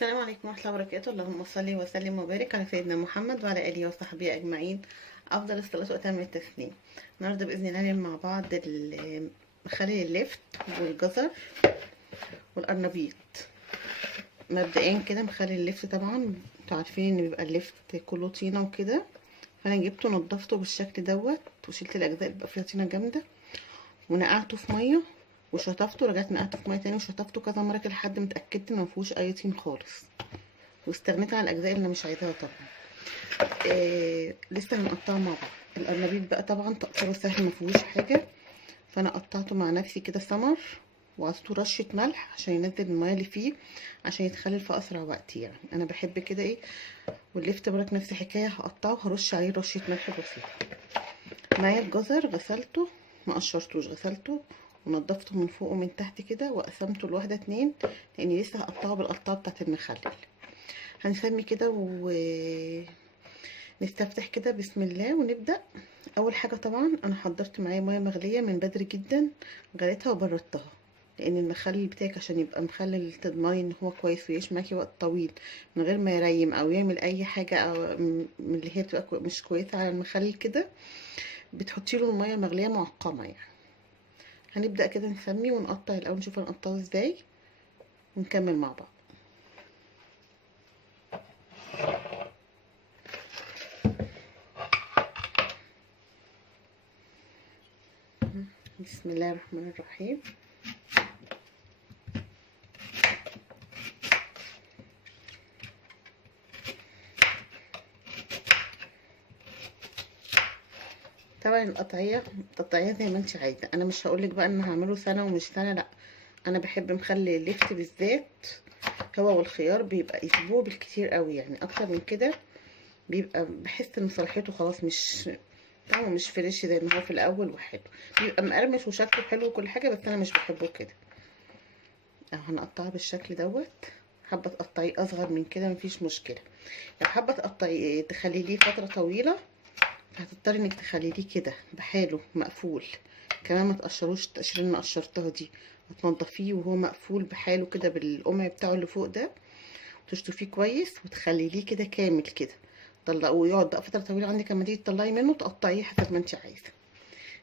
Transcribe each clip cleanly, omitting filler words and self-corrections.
السلام عليكم ورحمة الله وبركاته. اللهم صل وسلم وبارك على سيدنا محمد وعلى آله وصحبه أجمعين. أفضل الصلاة وأتم التسليم. النهاردة بإذن الله هنعمل مع بعض مخلل اللفت والجزر والقرنبيط. مبدئيا كده مخلل اللفت، طبعا انتوا عارفين ان بيبقى اللفت كله طينة وكده، فأنا جبته نضفته بالشكل دوت وشلت الأجزاء اللي بيبقى فيها طينة جامدة ونقعته في مية وشطفته، رجعت نقعته في مية تاني وشطفته كذا مرة كده لحد ما اتأكدت ان مفيهوش أي طين خالص، واستغنيت عن الاجزاء اللي مش عايزاها طبعا. لسه هنقطعه مع بعض. القرنبيط بقى طبعا تقطيعه سهل مفيهوش حاجه، فانا قطعته مع نفسي كده سمر وعطيته رشه ملح عشان ينزل الميه اللي فيه عشان يتخلل في اسرع وقت. يعني انا بحب كده ايه. واللفت برك نفس الحكايه، هقطعه هرش عليه رشه ملح بسيطه. معايا الجزر غسلته، ما قشرتوش، غسلته ونضفته من فوق ومن تحت كده وقسمته لواحده اتنين، لاني لسه هقطعه بالقطعه بتاعت المخلل. هنسمي كده ونستفتح كده بسم الله ونبدأ. اول حاجة طبعا انا حضرت معايا مية مغلية من بدري جدا، غليتها وبردتها، لان المخلل بتاعك عشان يبقى مخلل تضمني ان هو كويس ويعيش معاكي وقت طويل من غير ما يريم او يعمل اي حاجة او من اللي هي بتبقى مش كويسة على المخلل كده، بتحطي له المية المغلية معقمة يعني. هنبدأ كده نسمي ونقطع الاول، نشوف هنقطعه ازاي ونكمل مع بعض. بسم الله الرحمن الرحيم. طبعا القطعية زي ما انت عايزه، انا مش هقولك بقى ان هعمله سنه ومش سنه، لا، انا بحب مخلي اللفت بالذات هو والخيار بيبقى اسبوع بالكتير قوي، يعني اكتر من كده بيبقى بحس ان صلاحيته خلاص مش طعمه مش فريش زي ما هو في الاول، وحلو بيبقى مقرمش وشكله حلو وكل حاجه، بس انا مش بحبه كده. اهو هنقطعها بالشكل دوت. حابه تقطعيه اصغر من كده مفيش مشكله، لو حابه تقطعيه تخليه فتره طويله هتضطري انك تخليه كده بحاله مقفول. كمان ما تقشروش التقشيره اللي انا قشرتها دي، هتنضفيه وهو مقفول بحاله كده بالقمع بتاعه اللي فوق ده، وتشطفيه كويس وتخليه كده كامل كده. طلعيه ويقعد بقى فتره طويله عندك، لما تيجي تطلعي منه تقطعيه حسب ما انت عايزه.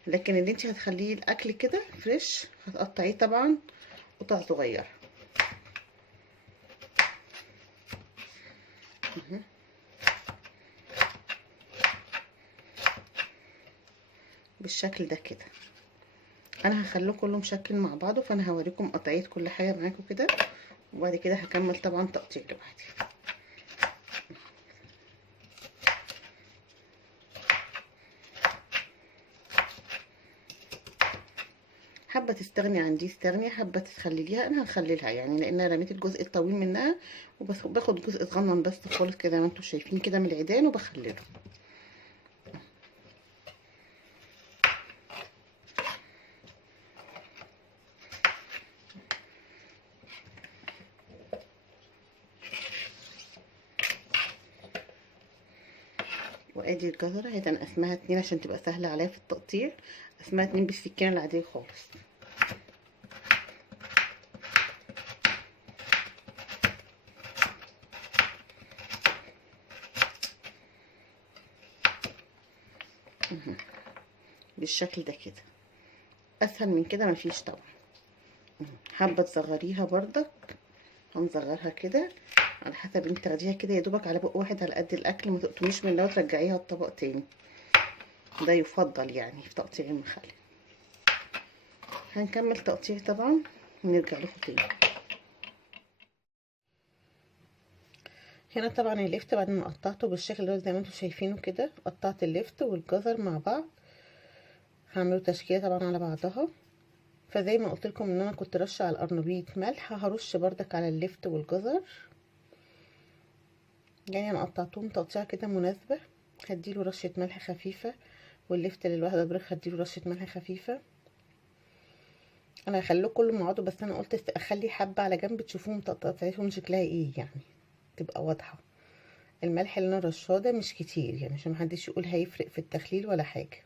لكن اللي انت هتخليه الاكل كده فريش هتقطعيه طبعا قطع صغيره بالشكل ده كده. انا هخليه كله مشكل مع بعضه، فانا هوريكم قطعيه كل حاجه معاكم كده، وبعد كده هكمل طبعا تقطيع لوحدي. حابه تستغني عن دي استغني، حابه تخليها انا هخليلها يعني، لان انا رميت الجزء الطويل منها وبس باخد جزء صغنن بس خالص كده زي ما انتم شايفين كده من العيدان وبخلله. وادي الجزره اهي، انا قسمها اتنين عشان تبقى سهله عليا في التقطيع، قسمها اتنين بالسكينه العاديه خالص. بالشكل ده كده، اسهل من كده مفيش طبعا. حابه تصغريها برضك هنصغرها كده على حسب انت تاخديها كده يا دوبك على بق واحد على قد الاكل، ما تقطميش منها وترجعيها الطبق تاني، ده يفضل يعني في تقطيع المخلل. هنكمل تقطيع طبعا ونرجع لكم تاني. هنا طبعا اللفت بعد ما قطعته بالشكل ده زي ما انتم شايفينه كده، قطعت اللفت والجزر مع بعض، هعمله تشكيله طبعا على بعضها. فزي ما قلت لكم ان انا كنت رشه على القرنبيط ملح، هرش بردك على اللفت والجزر، يعني انا قطعتهم تقطيع كده مناسبه. هديله رشه ملح خفيفه، واللفت للواحده برك هديله رشه ملح خفيفه. انا هخليه كله مع بعضه، بس انا قلت اخلي حبه على جنب تشوفوهم تقطيعتهم شكلها ايه يعني، تبقى واضحه. الملح اللي انا رشاه ده مش كتير يعني عشان محدش يقول هيفرق في التخليل ولا حاجه،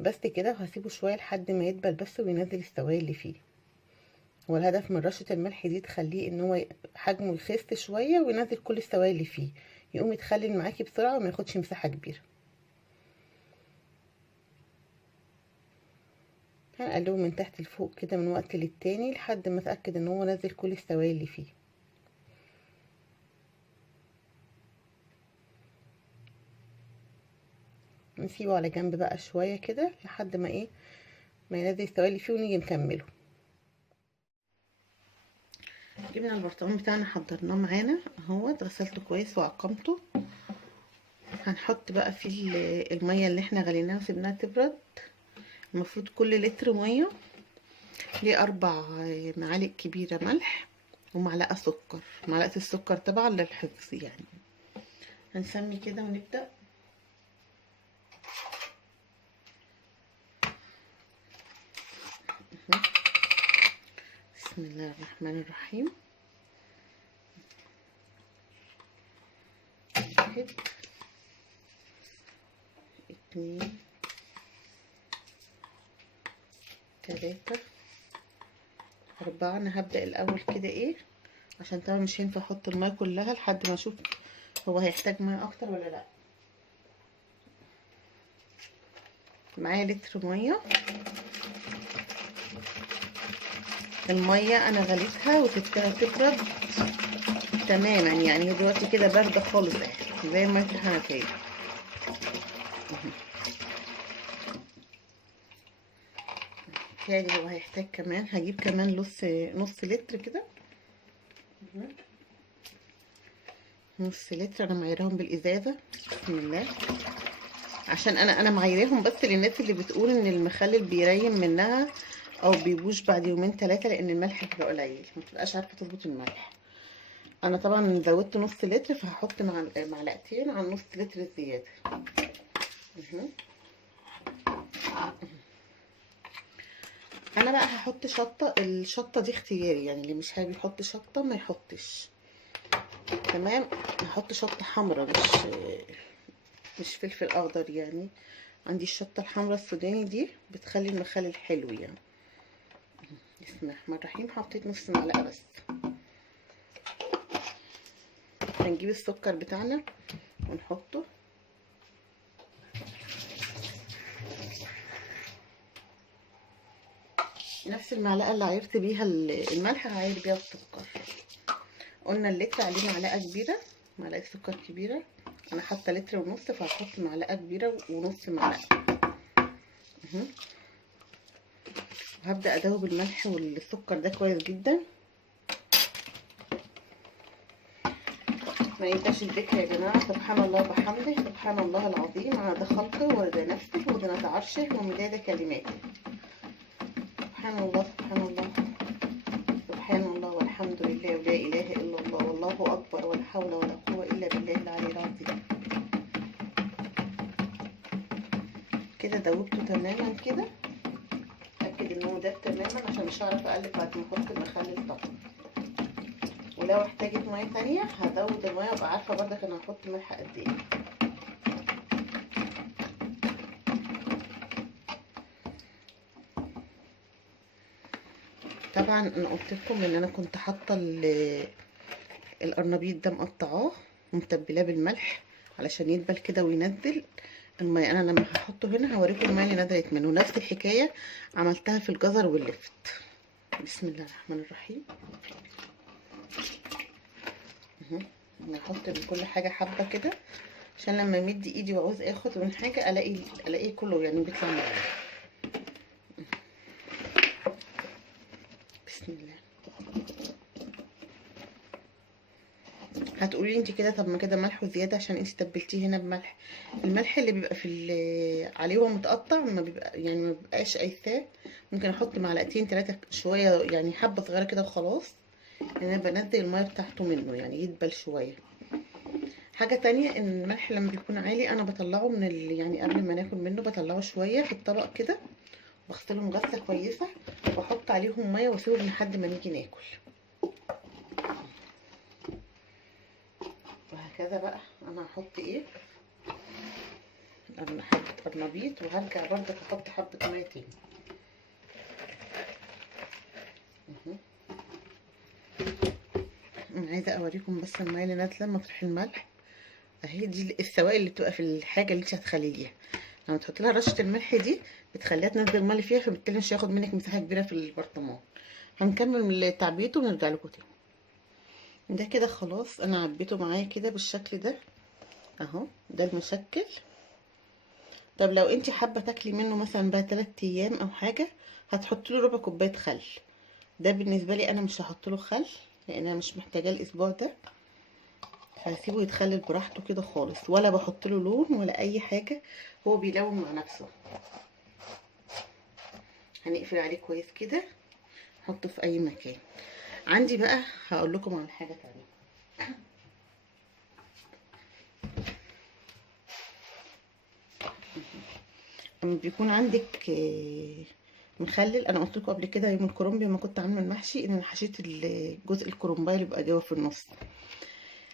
بس كده. وهسيبه شويه لحد ما يدبل بس وينزل السوائل اللي فيه. هو الهدف من رشة الملح دي تخليه ان هو حجمه يخس شوية وينزل كل السوائل اللي فيه، يقوم يتخلل معاكي بسرعة وما ياخدش مساحة كبيرة. هنقلبه من تحت لفوق كده من وقت للتاني لحد ما اتأكد ان هو نزل كل السوائل اللي فيه. نسيبه على جنب بقى شوية كده لحد ما ايه ما ينزل السوائل اللي فيه ونيجي نكمله. جبنا البرطمان بتاعنا حضرناه معانا اهوت، غسلته كويس وعقمته. هنحط بقى فيه الميه اللي احنا غليناها وسيبناها تبرد. المفروض كل لتر ميه ليه 4 معالق كبيره ملح ومعلقه سكر. معلقه السكر طبعا للحفظ يعني. هنسمي كده ونبدا. بسم الله الرحمن الرحيم. 1 2 3 4. انا هبدأ الاول كده ايه عشان طبعا مش هينفع احط الميه كلها لحد ما اشوف هو هيحتاج ميه اكتر ولا لا. معايا لتر ميه. الميه انا غليتها وسبتها تبرد تماما، يعني هي دلوقتي كده بارده خالص اهي زي ميه الحنفيه. تاني هو هيحتاج كمان، هجيب كمان نص لتر كده. نص لتر. انا معايراهم بالازازه. بسم الله. عشان انا معايراهم بس للناس اللي بتقول ان المخلل بيريم منها او بيبوش بعد يومين 3 لان الملح بيبقى قليل، ما بتبقاش عارفه تظبط الملح. انا طبعا زودت نص لتر فهحط معلقتين على نص لتر الزياده. انا بقى هحط شطه. الشطه دي اختياري، يعني اللي مش حابب يحط شطه ما يحطش. تمام. هحط شطه حمراء مش فلفل اخضر يعني. عندي الشطه الحمراء السوداني دي بتخلي المخلل حلو يعني. بسم الله الرحمن الرحيم. حطيت نص معلقه بس. هنجيب السكر بتاعنا ونحطه. نفس المعلقه اللي عايرت بيها الملح هعاير بيها السكر. قلنا اللتر عليه معلقه كبيره، معلقه سكر كبيره. انا حاطه لتر ونص فهحط معلقه كبيره ونص معلقه. وهبدا ادوب الملح والسكر ده كويس جدا. ما ينساش الذكر يا جماعه. سبحان الله وبحمده، سبحان الله العظيم، عدد خلقه ورضا نفسه وزنة عرشه ومداد كلماته. سبحان الله سبحان الله سبحان الله والحمد لله ولا اله الا الله والله اكبر ولا حول ولا قوه الا بالله العلي العظيم. كده دوبته تماما كده. اتاكد ان هو داب تماما عشان مش هعرف اقلب بعد ما احط المخلل طبعا. ولو احتاجت ميه تانية هزود الميه وابقى عارفه برضك انا هحط ملح قد ايه. طبعا انا قلت لكم ان انا كنت حاطه القرنبيط ده مقطعاه ومتبلاه بالملح علشان يدبل كده وينزل الميه. انا لما هحطه هنا هوريكم الميه اللي نزلت منه. نفس الحكايه عملتها في الجزر واللفت. بسم الله الرحمن الرحيم. نحط من كل حاجه حبه كده عشان لما امد ايدي وعاوز اخد من حاجه الاقيه كله يعني بيطلع معايا. بسم الله. هتقولي انت كده طب ما كده ملحه زياده عشان انت تبلتيه هنا بملح. الملح اللي بيبقى عليه وهو متقطع ما بيبقى يعني ما بيبقاش ايساه. ممكن احط معلقتين 3 شويه يعني حبه صغيره كده وخلاص. انا بنزل الميه بتاعته منه يعني يدبل شويه. حاجه تانية ان الملح لما بيكون عالي انا بطلعه من يعني قبل ما ناكل منه بطلعه شويه في الطبق كده، بغسلهم غسله كويسه واحط عليهم ميه واسيبهم لحد ما نيجي ناكل. وهكذا بقى. انا هحط ايه؟ انا حبه قرنبيط وهرجع برضك احط حبه ميه تاني. عايزه اوريكم بس الميه اللي نازله مطرح الملح اهي. دي السوائل اللي بتبقى في الحاجه اللي انت هتخليها. لما تحط لها رشه الملح دي بتخليها تنزل الميه فيها، فبالتالي مش هياخد منك مساحه كبيره في البرطمان. هنكمل تعبيته ونرجع لكم تاني. ده كده خلاص انا عبيته معايا كده بالشكل ده اهو. ده المشكل. طب لو انت حابه تاكلي منه مثلا بقى 3 ايام او حاجه، هتحطي له ربع كوبايه خل. ده بالنسبه لي انا مش هحط له خل لان انا مش محتاجاه الاسبوع ده، هسيبه يتخلل براحته كده خالص، ولا بحط له لون ولا اي حاجه، هو بيلون مع نفسه. هنقفل عليه كويس كده، نحطه في اي مكان. عندي بقى هقول لكم عن حاجه تانية. اما بيكون عندك مخلل، انا قلت لكم قبل كده يوم الكرنب لما كنت عامله المحشي ان انا حشيت الجزء الكرنبايه اللي بيبقى جوه في النص.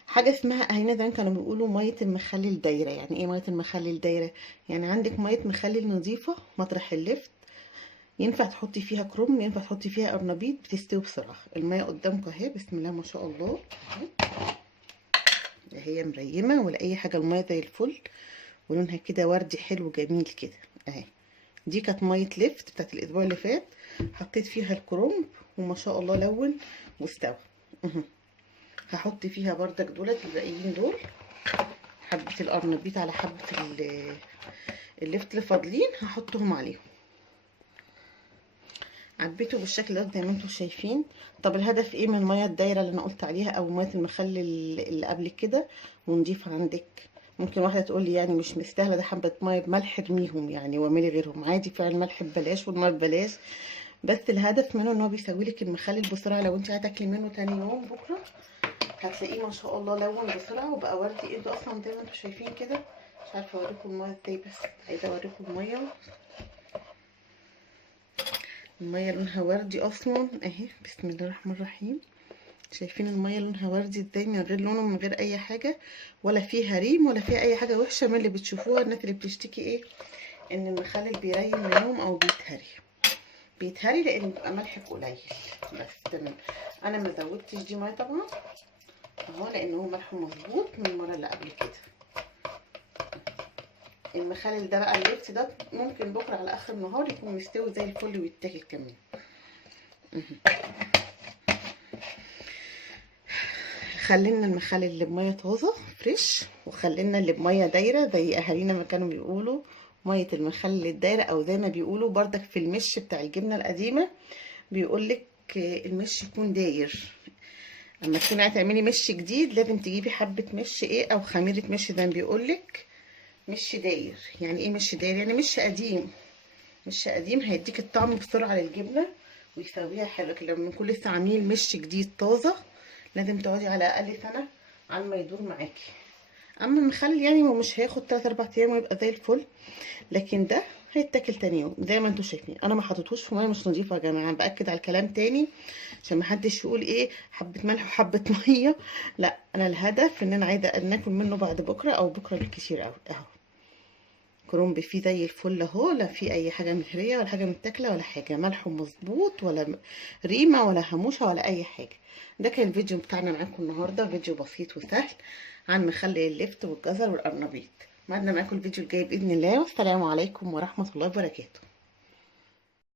حاجه اسمها هنا زمان كانوا بيقولوا ميه المخلل دايره. يعني ايه ميه المخلل دايره؟ يعني عندك ميه مخلل نظيفه مطرح اللفت، ينفع تحطي فيها كرنب، ينفع تحطي فيها قرنبيط، بتستوي بسرعه. الميه قدامكم اهي، بسم الله ما شاء الله هي مريمه ولا اي حاجه، الميه زي الفل ولونها كده وردي حلو جميل كده اهي. دي كانت ميه لفت بتاعت الاسبوع اللي فات، حطيت فيها الكرنب وما شاء الله لون واستوى. هحط فيها بردك دولت الباقيين دول، حبه القرنبيط على حبه اللفت اللي فاضلين هحطهم عليهم. عبيته بالشكل ده زي ما انتم شايفين. طب الهدف ايه من الميه الدايره اللي انا قلت عليها او ميه المخلل اللي قبل كده ونضيفه عندك؟ ممكن واحده تقول لي يعني مش مستاهله، ده حبه ميه بملح ارميهم يعني واعملي غيرهم عادي. فعلا الملح ببلاش والميه ببلاش، بس الهدف منه ان هو بيسوي لك المخلل بسرعه. لو انت هتاكلي منه تاني يوم بكره هتلاقيه ما شاء الله لون بسرعه وبقى وردي. انتوا اصلا زي ما انتم شايفين كده، مش عارفه اوريكم الميه ازاي، بس عايزه اوريكم الميه. الميه لونها وردي اصلا اهي، بسم الله الرحمن الرحيم. شايفين الميه لونها وردي ازاي، من غير لونه، من غير اي حاجه، ولا فيها ريم ولا فيها اي حاجه وحشه من اللي بتشوفوها الناس اللي بتشتكي ايه ان المخلل بيريم منهم او بيتهري. بيتهري لان بيبقى ملح قليل بس. تمام. انا ما زودتش دي ميه طبعا اهو، لان هو ملحه مظبوط من المره اللي قبل كده. المخلل ده بقى اللفت ده ممكن بكره على اخر النهار يكون مستوي زي الفل ويتاكل كمان. خلينا المخلل اللي بميه طازه فريش، وخلينا اللي بميه دايره زي اهالينا ما كانوا بيقولوا ميه المخلل الدايره، او زي ما بيقولوا بردك في المش بتاع الجبنه القديمه بيقولك المش يكون داير. اما تكوني عايزه تعملي مش جديد لازم تجيبي حبه مش ايه او خميره مش زي ما بيقولك مش داير. يعني ايه مش داير؟ يعني مش قديم. مش قديم هيديك الطعم بسرعه للجبنه ويسويها حلو. لكن لما نكون لسه عاملين مش جديد طازه لازم تقعدي على الاقل سنه على ما يدور معاكي. اما المخلل يعني هو مش هياخد 3 4 ايام ويبقى زي الفل، لكن ده هيتاكل تاني يوم زي ما انتم شايفين. انا ما حطيتهوش في ميه مش نظيفه يا جماعه، باكد على الكلام تاني عشان ما حدش يقول ايه حبه ملح وحبه ميه. لا، انا الهدف ان انا عايزه ناكل منه بعد بكره او بكره بالكثير قوي اهو. كرنب فيه زي الفل اهو، لا فيه اي حاجه مهريه ولا حاجه متاكله ولا حاجه، ملحه مظبوط ولا ريمه ولا هموشه ولا اي حاجه. ده كان الفيديو بتاعنا معاكم النهارده، فيديو بسيط وسهل عن مخلل اللفت والجزر والقرنبيط. ميعادنا معاكم الفيديو الجاي باذن الله، والسلام عليكم ورحمه الله وبركاته.